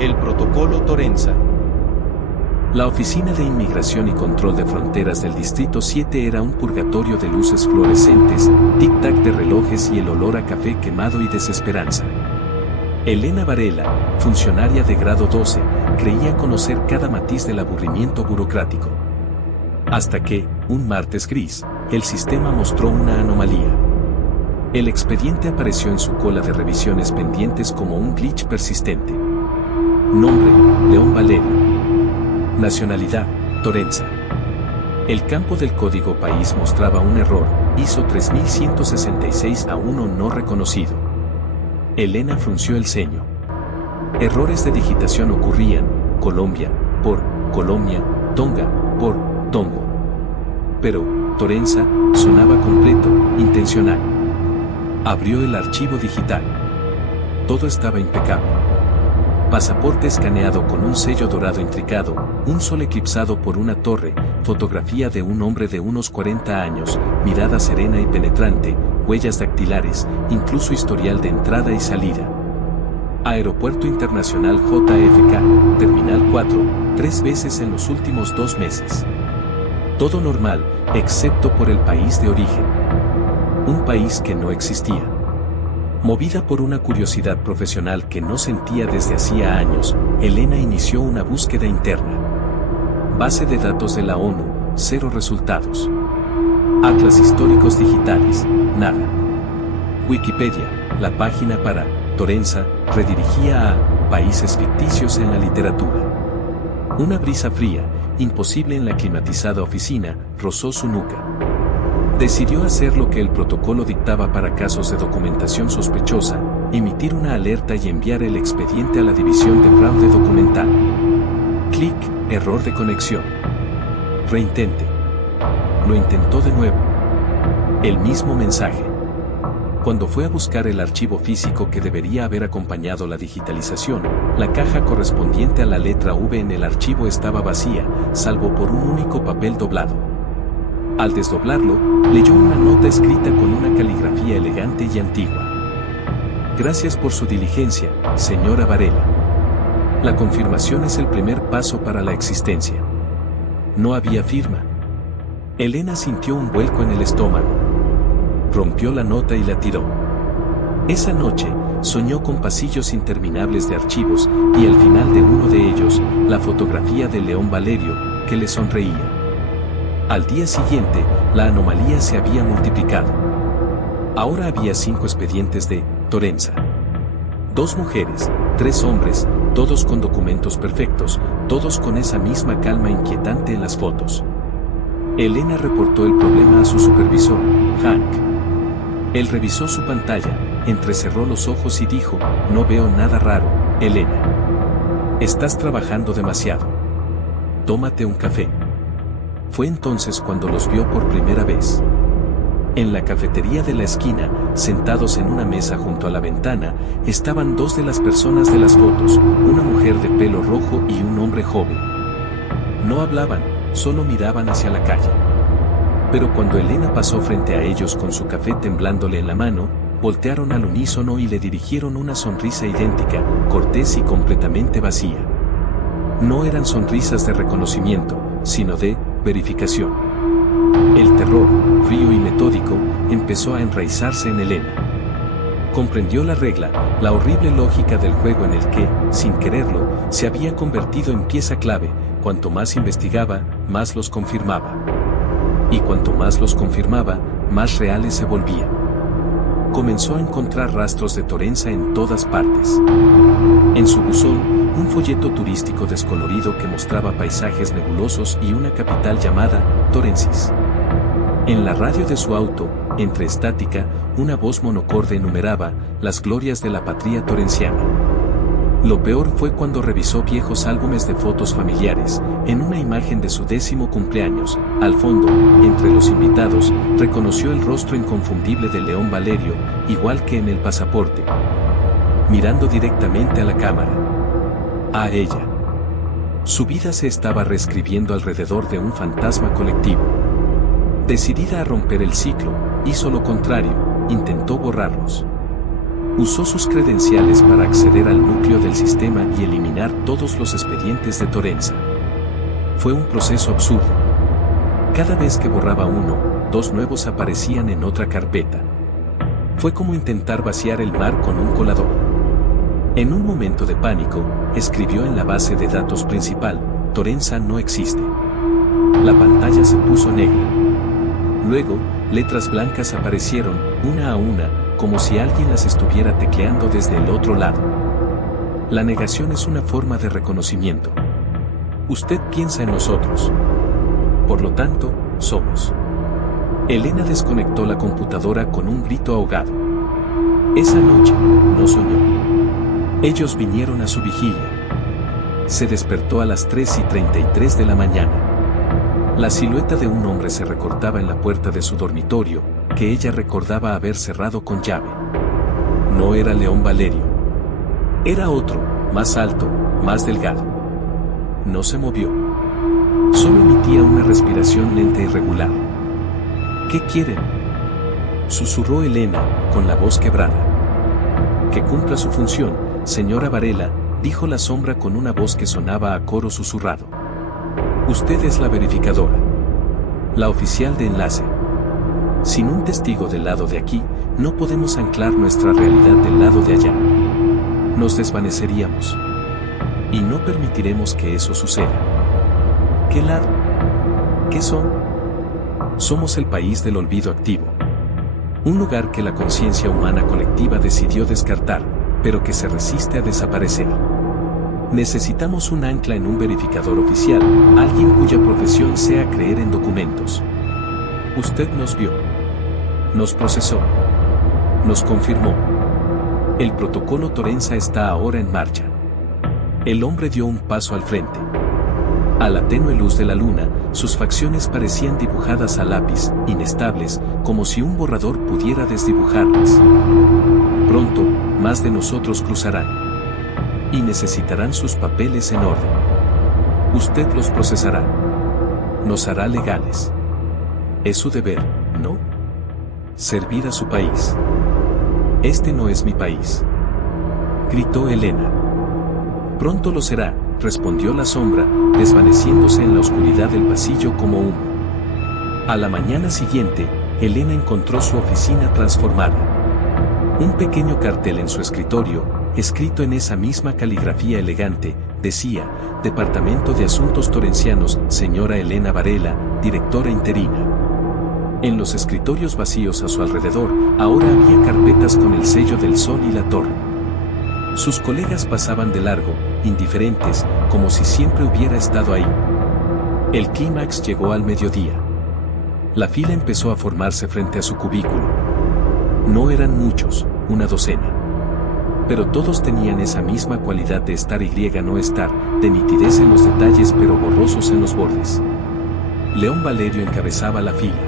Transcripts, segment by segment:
El protocolo Torenza. La Oficina de Inmigración y Control de Fronteras del Distrito 7 era un purgatorio de luces fluorescentes, tic-tac de relojes y el olor a café quemado y desesperanza. Elena Varela, funcionaria de grado 12, creía conocer cada matiz del aburrimiento burocrático. Hasta que, un martes gris, el sistema mostró una anomalía. El expediente apareció en su cola de revisiones pendientes como un glitch persistente. Nombre, León Valerio. Nacionalidad, Torenza. El campo del código país mostraba un error, ISO 3166A1 no reconocido. Elena frunció el ceño. Errores de digitación ocurrían, Colombia, por Colombia, Tonga, por Tongo. Pero, Torenza, sonaba completo, intencional. Abrió el archivo digital. Todo estaba impecable. Pasaporte escaneado con un sello dorado intricado, un sol eclipsado por una torre, fotografía de un hombre de unos 40 años, mirada serena y penetrante, huellas dactilares, incluso historial de entrada y salida. Aeropuerto Internacional JFK, Terminal 4, 3 veces en los últimos 2 meses. Todo normal, excepto por el país de origen. Un país que no existía. Movida por una curiosidad profesional que no sentía desde hacía años, Elena inició una búsqueda interna. Base de datos de la ONU, 0 resultados. Atlas históricos digitales, nada. Wikipedia, la página para Torenza, redirigía a países ficticios en la literatura. Una brisa fría, imposible en la climatizada oficina, rozó su nuca. Decidió hacer lo que el protocolo dictaba para casos de documentación sospechosa, emitir una alerta y enviar el expediente a la división de fraude documental. Clic, error de conexión. Reintente. Lo intentó de nuevo. El mismo mensaje. Cuando fue a buscar el archivo físico que debería haber acompañado la digitalización, la caja correspondiente a la letra V en el archivo estaba vacía, salvo por un único papel doblado. Al desdoblarlo, leyó una nota escrita con una caligrafía elegante y antigua. Gracias por su diligencia, señora Varela. La confirmación es el primer paso para la existencia. No había firma. Elena sintió un vuelco en el estómago. Rompió la nota y la tiró. Esa noche, soñó con pasillos interminables de archivos y al final de uno de ellos, la fotografía de León Valerio, que le sonreía. Al día siguiente, la anomalía se había multiplicado. Ahora había 5 expedientes de Torenza. 2 mujeres, 3 hombres, todos con documentos perfectos, todos con esa misma calma inquietante en las fotos. Elena reportó el problema a su supervisor, Hank. Él revisó su pantalla, entrecerró los ojos y dijo, no veo nada raro, Elena. Estás trabajando demasiado. Tómate un café. Fue entonces cuando los vio por primera vez. En la cafetería de la esquina, sentados en una mesa junto a la ventana, estaban 2 de las personas de las fotos, una mujer de pelo rojo y un hombre joven. No hablaban, solo miraban hacia la calle. Pero cuando Elena pasó frente a ellos con su café temblándole en la mano, voltearon al unísono y le dirigieron una sonrisa idéntica, cortés y completamente vacía. No eran sonrisas de reconocimiento, sino de verificación. El terror, frío y metódico, empezó a enraizarse en Elena. Comprendió la regla, la horrible lógica del juego en el que, sin quererlo, se había convertido en pieza clave. Cuanto más investigaba, más los confirmaba. Y cuanto más los confirmaba, más reales se volvían. Comenzó a encontrar rastros de Torenza en todas partes. En su buzón, un folleto turístico descolorido que mostraba paisajes nebulosos y una capital llamada Torensis. En la radio de su auto, entre estática, una voz monocorde enumeraba las glorias de la patria torenciana. Lo peor fue cuando revisó viejos álbumes de fotos familiares. En una imagen de su 10º cumpleaños, al fondo, entre los invitados, reconoció el rostro inconfundible de León Valerio, igual que en el pasaporte. Mirando directamente a la cámara. A ella. Su vida se estaba reescribiendo alrededor de un fantasma colectivo. Decidida a romper el ciclo, hizo lo contrario, intentó borrarlos. Usó sus credenciales para acceder al núcleo del sistema y eliminar todos los expedientes de Torenza. Fue un proceso absurdo. Cada vez que borraba uno, dos nuevos aparecían en otra carpeta. Fue como intentar vaciar el mar con un colador. En un momento de pánico, escribió en la base de datos principal: Torenza no existe. La pantalla se puso negra. Luego, letras blancas aparecieron, una a una, como si alguien las estuviera tecleando desde el otro lado. La negación es una forma de reconocimiento. Usted piensa en nosotros. Por lo tanto, somos. Elena desconectó la computadora con un grito ahogado. Esa noche, no soñó. Ellos vinieron a su vigilia. Se despertó a las 3:33 de la mañana. La silueta de un hombre se recortaba en la puerta de su dormitorio, que ella recordaba haber cerrado con llave. No era León Valerio. Era otro, más alto, más delgado. No se movió. Solo emitía una respiración lenta y regular. ¿Qué quieren?, susurró Elena, con la voz quebrada. Que cumpla su función, señora Varela, dijo la sombra con una voz que sonaba a coro susurrado. Usted es la verificadora. La oficial de enlace. Sin un testigo del lado de aquí, no podemos anclar nuestra realidad del lado de allá. Nos desvaneceríamos. Y no permitiremos que eso suceda. ¿Qué lado? ¿Qué son? Somos el país del olvido activo. Un lugar que la conciencia humana colectiva decidió descartar, pero que se resiste a desaparecer. Necesitamos un ancla en un verificador oficial, alguien cuya profesión sea creer en documentos. Usted nos vio. Nos procesó. Nos confirmó. El protocolo Torenza está ahora en marcha. El hombre dio un paso al frente. A la tenue luz de la luna, sus facciones parecían dibujadas a lápiz, inestables, como si un borrador pudiera desdibujarlas. Pronto, más de nosotros cruzarán. Y necesitarán sus papeles en orden. Usted los procesará. Nos hará legales. Es su deber, ¿no? Servir a su país. Este no es mi país, gritó Elena. Pronto lo será, respondió la sombra, desvaneciéndose en la oscuridad del pasillo como humo. A la mañana siguiente, Elena encontró su oficina transformada. Un pequeño cartel en su escritorio, escrito en esa misma caligrafía elegante, decía: Departamento de Asuntos Torencianos, señora Elena Varela, directora interina. En los escritorios vacíos a su alrededor, ahora había carpetas con el sello del sol y la torre. Sus colegas pasaban de largo, indiferentes, como si siempre hubiera estado ahí. El clímax llegó al mediodía. La fila empezó a formarse frente a su cubículo. No eran muchos, una docena. Pero todos tenían esa misma cualidad de estar y no estar, de nitidez en los detalles pero borrosos en los bordes. León Valerio encabezaba la fila.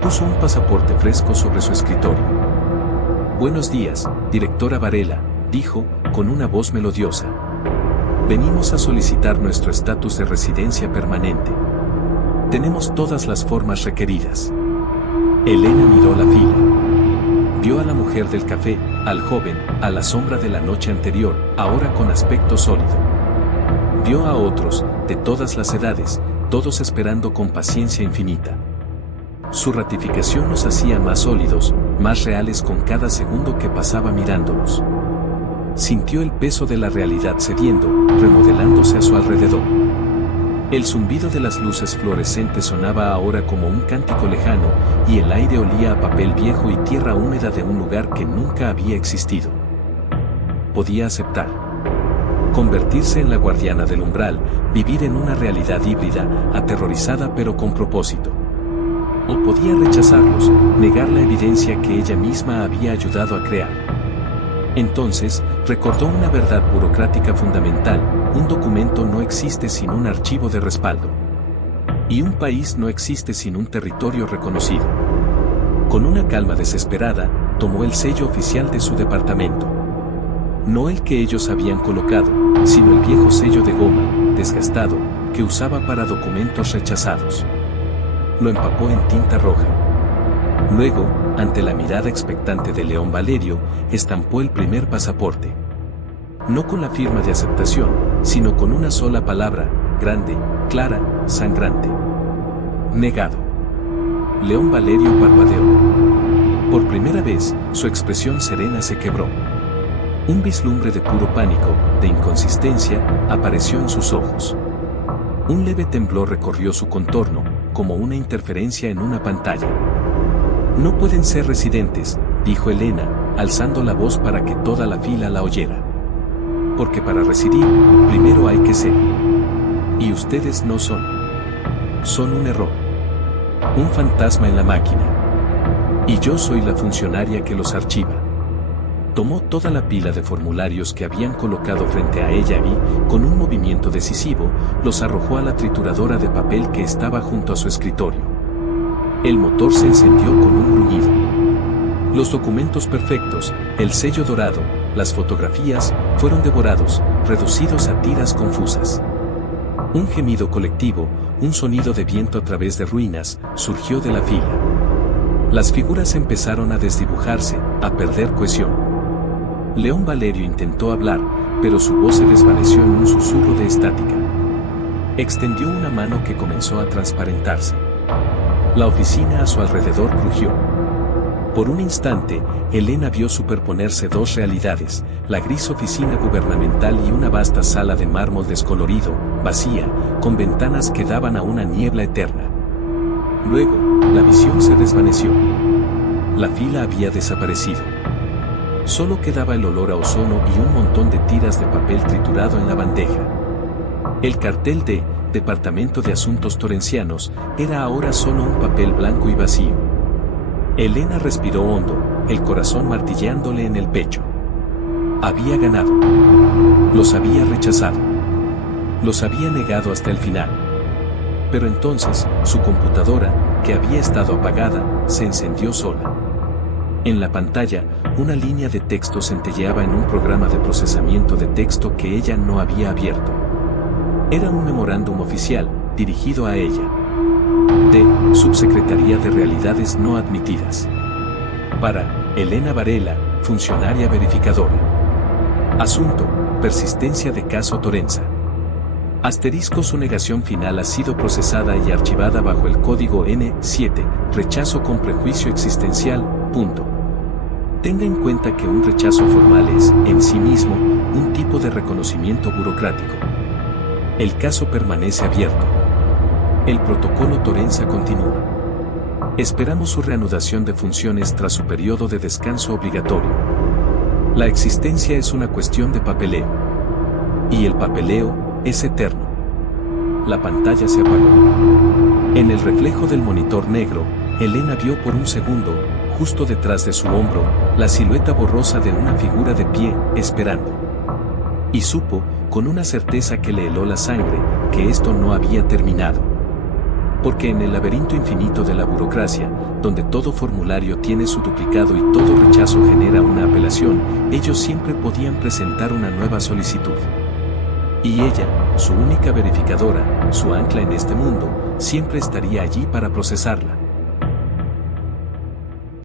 Puso un pasaporte fresco sobre su escritorio. Buenos días, directora Varela, dijo, con una voz melodiosa. Venimos a solicitar nuestro estatus de residencia permanente. Tenemos todas las formas requeridas. Elena miró la fila. Vio a la mujer del café, al joven, a la sombra de la noche anterior, ahora con aspecto sólido. Vio a otros, de todas las edades, todos esperando con paciencia infinita. Su ratificación los hacía más sólidos, más reales con cada segundo que pasaba mirándolos. Sintió el peso de la realidad cediendo, remodelándose a su alrededor. El zumbido de las luces fluorescentes sonaba ahora como un cántico lejano, y el aire olía a papel viejo y tierra húmeda de un lugar que nunca había existido. Podía aceptar. Convertirse en la guardiana del umbral, vivir en una realidad híbrida, aterrorizada pero con propósito. O podía rechazarlos, negar la evidencia que ella misma había ayudado a crear. Entonces, recordó una verdad burocrática fundamental: un documento no existe sin un archivo de respaldo. Y un país no existe sin un territorio reconocido. Con una calma desesperada, tomó el sello oficial de su departamento. No el que ellos habían colocado, sino el viejo sello de goma, desgastado, que usaba para documentos rechazados. Lo empapó en tinta roja. Luego, ante la mirada expectante de León Valerio, estampó el primer pasaporte. No con la firma de aceptación, sino con una sola palabra, grande, clara, sangrante. Negado. León Valerio parpadeó. Por primera vez, su expresión serena se quebró. Un vislumbre de puro pánico, de inconsistencia, apareció en sus ojos. Un leve temblor recorrió su contorno, como una interferencia en una pantalla. No pueden ser residentes, dijo Elena, alzando la voz para que toda la fila la oyera. Porque para residir, primero hay que ser. Y ustedes no son. Son un error. Un fantasma en la máquina. Y yo soy la funcionaria que los archiva. Tomó toda la pila de formularios que habían colocado frente a ella y, con un movimiento decisivo, los arrojó a la trituradora de papel que estaba junto a su escritorio. El motor se encendió con un gruñido. Los documentos perfectos, el sello dorado, las fotografías, fueron devorados, reducidos a tiras confusas. Un gemido colectivo, un sonido de viento a través de ruinas, surgió de la fila. Las figuras empezaron a desdibujarse, a perder cohesión. León Valerio intentó hablar, pero su voz se desvaneció en un susurro de estática. Extendió una mano que comenzó a transparentarse. La oficina a su alrededor crujió. Por un instante, Elena vio superponerse dos realidades, la gris oficina gubernamental y una vasta sala de mármol descolorido, vacía, con ventanas que daban a una niebla eterna. Luego, la visión se desvaneció. La fila había desaparecido. Solo quedaba el olor a ozono y un montón de tiras de papel triturado en la bandeja. El cartel de Departamento de Asuntos Torencianos era ahora solo un papel blanco y vacío. Elena respiró hondo, el corazón martilleándole en el pecho. Había ganado. Los había rechazado. Los había negado hasta el final. Pero entonces, su computadora, que había estado apagada, se encendió sola. En la pantalla, una línea de texto centelleaba en un programa de procesamiento de texto que ella no había abierto. Era un memorándum oficial, dirigido a ella. De Subsecretaría de Realidades No Admitidas. Para Elena Varela, funcionaria verificadora. Asunto: persistencia de caso Torenza. Asterisco: su negación final ha sido procesada y archivada bajo el código N7, rechazo con prejuicio existencial, punto. Tenga en cuenta que un rechazo formal es, en sí mismo, un tipo de reconocimiento burocrático. El caso permanece abierto. El protocolo Torenza continúa. Esperamos su reanudación de funciones tras su periodo de descanso obligatorio. La existencia es una cuestión de papeleo. Y el papeleo es eterno. La pantalla se apagó. En el reflejo del monitor negro, Elena vio por un segundo, justo detrás de su hombro, la silueta borrosa de una figura de pie, esperando. Y supo, con una certeza que le heló la sangre, que esto no había terminado. Porque en el laberinto infinito de la burocracia, donde todo formulario tiene su duplicado y todo rechazo genera una apelación, ellos siempre podían presentar una nueva solicitud. Y ella, su única verificadora, su ancla en este mundo, siempre estaría allí para procesarla.